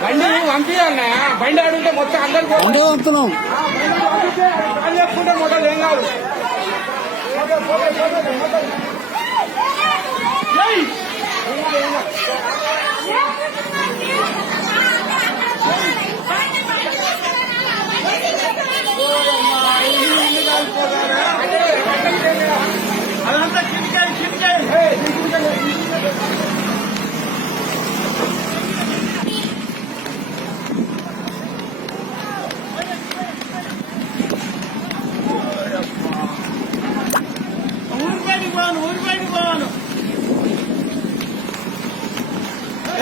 బండి పంపించన్న బండి అడిగితే మొత్తం అందరికి బండి పంపుతున్నాం అది చెప్పుకుంటే మొత్తం ఏం కాదు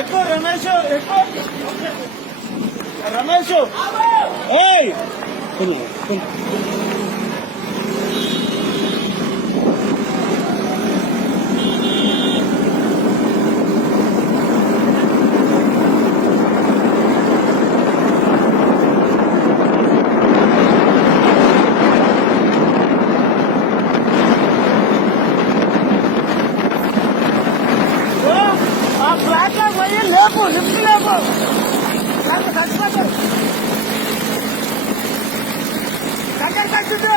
ఎక్కువ రమేష్ ఎక్కువ రమేష్ ఏయ్ ఆ ఫ్లాట్ లో పోయి లేపు లిఫ్ట్ లేపు ఫ్లాట్ చచ్చిపోతారు దగ్గర తగ్గుతుంది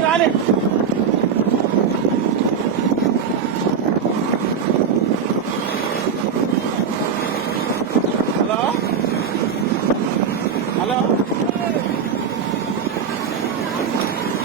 రాలే hello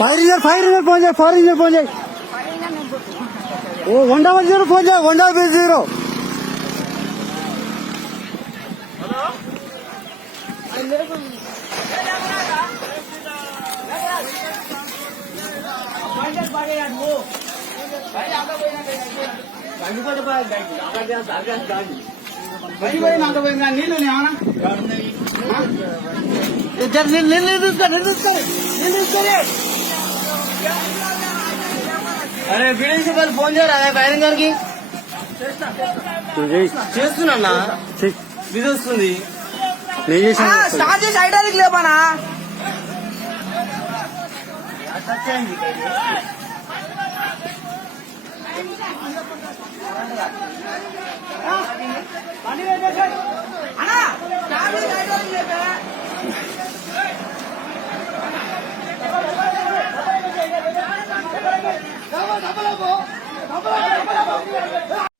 fire engine fire engine phone చేయి ఫైర్ ఇంజన్ ఫోన్ చేయి ఓ వన్ డబల్ జీరో ఫోన్ చేయి వన్ డబల్ జీరో నీళ్ళు నీళ్ళు తీసుకో నీళ్ళు తీసుకో నీళ్ళు తీసుకోలే అరే సూపర్ ఫోన్ చేయరా? బైరం గారికి. చేస్తున్నా బిజీ వస్తుంది. స్టార్ట్ చేసి ఐడానికి లేపానా?